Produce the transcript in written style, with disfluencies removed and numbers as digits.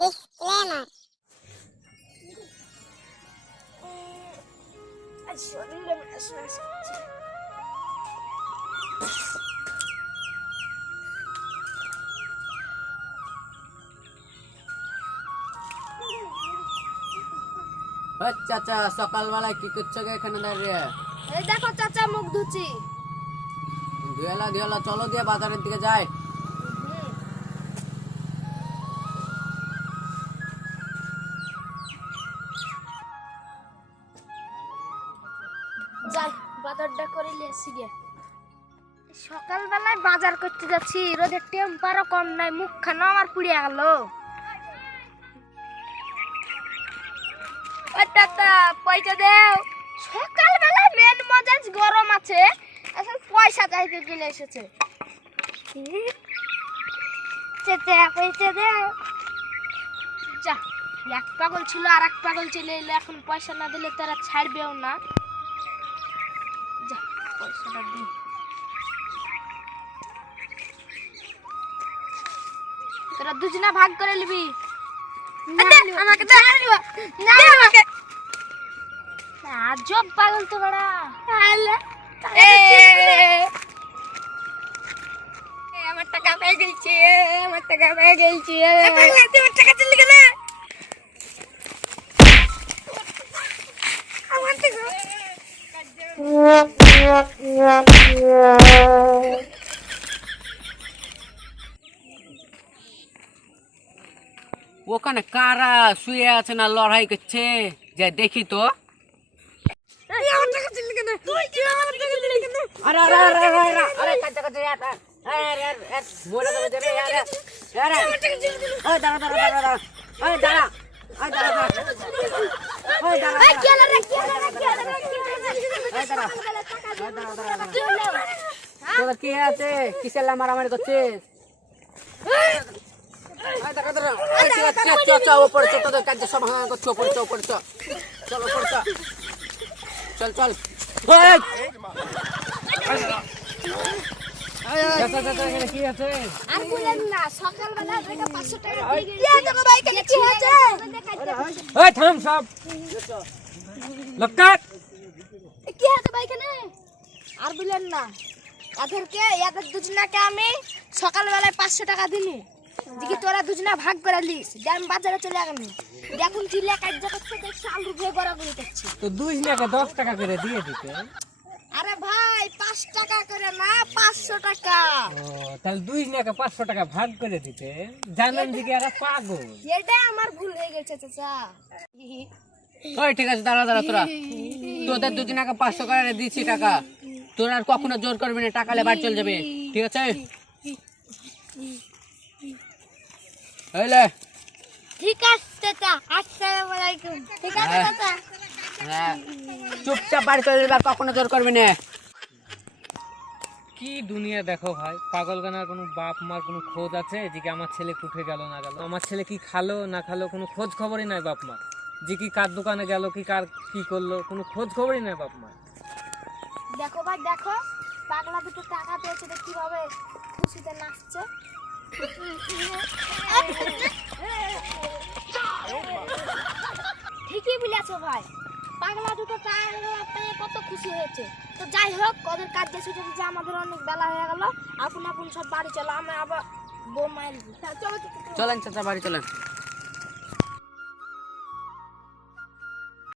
Disclaimer. চাচা সকালবেলায় কি করছো এখানে দাঁড়িয়ে? এই দেখো চাচা মুখ ধুচ্ছি। ধুয়েলা চলো দিয়ে বাজারের দিকে যাই। যাই বাজারটা করে লিয়েছি গে। সকালবেলায় বাজার করতে যাচ্ছি, রোদের টেম্পারও কম নাই, মুখখানা আমার পুড়িয়ে গেল। পয়সা দেও। সকালবেলায় মেন মজাজ গরম আছে, এখন পয়সা চাইতে চলে এসেছে। পয়সা দেও। যা, এক পাগল ছিল আর এক পাগল চলে এলো, এখন পয়সা না দিলে তারা ছাড়বেও না। যা, পয়সাটা দিই। তোরা দুজনা ভাগ করে নিবি। আমাকে দে। না আমাকে। আজব পাগল তো বড়া। আমার টাকা পেয়ে গেছি, আমার টাকা পেয়ে গেছি। আমার টাকা চলে গেল। আমার টাকা ওখানে কারা শুয়ে আছে না লড়াই করছে, যাই দেখি তো। কি আছে? কিসের মারামারি করছিস? চল চল কি আছে? আর বলেন না, সকালবেলা 500 টাকা দিয়ে গেছি। ভাই কি হয়েছে? এই থাম সব লক্কাট। কি হয়েছে ভাই এখানে? আর বলেন না, এদের দুজনাকে আমি সকালবেলায় 500 টাকা দিনি, দিকে তোরা দুজনা ভাগ করে লিস। আমি বাজারে চলে গেলাম, দেখুন চিল্লা কাজ করছে, দেখছি আলু দিয়ে গড়াগড়ি করছে। তো 2 জনকে 10 টাকা করে দিয়ে দিতে। আরে ভাই 5 টাকা করে না, 500 টাকা। ও তাহলে 2 জনকে 500 টাকা ভাগ করে দিতে। জানেন দিকে এরা পাগল। এটা আমার ভুল হয়ে গেছে চাচা। ওই ঠিক আছে, দাঁড়া তোদের 2 জনকে 500 করে দিচ্ছি টাকা। তোরা আর কখনো জোর করবি না, টাকা লে বাড়ি চলে যাবে, ঠিক আছে? ঠিক আছে চাচা, আসসালামু আলাইকুম। ঠিক আছে চাচা। হ্যাঁ, চুপচাপ বাড়ি চলে যাবে, আর কখনো জোর করবি না। কি দুনিয়া দেখো ভাই, পাগলগানার কোনো বাপ মার কোনো খোঁজ আছে? এদিকে আমার ছেলে কুঠে গেল না গেল, আমার ছেলে কি খালো না খালো কোনো খোঁজ খবরই নাই বাপ মা। যে কি কার দোকানে গেল, কি কার কি করলো, কোনো খোঁজ খবরই নাই বাপ মা। দেখো ভাই দেখো, পাগলা দুটো টাকা পেয়েছে, দেখ কিভাবে খুশিতে নাচছে। ঠিকই বলেছো ভাই, পাগলা দুটো টাকা পেয়ে কত খুশি হয়েছে। তো যাই হোক, ওদের কাজ যে ছুটে দিচ্ছে, আমাদের অনেক বেলা হয়ে গেল। আপন আপন সব বাড়ি চলো, আমি আবার বউ মায়ের। চলেন চাচা, বাড়ি চলেন।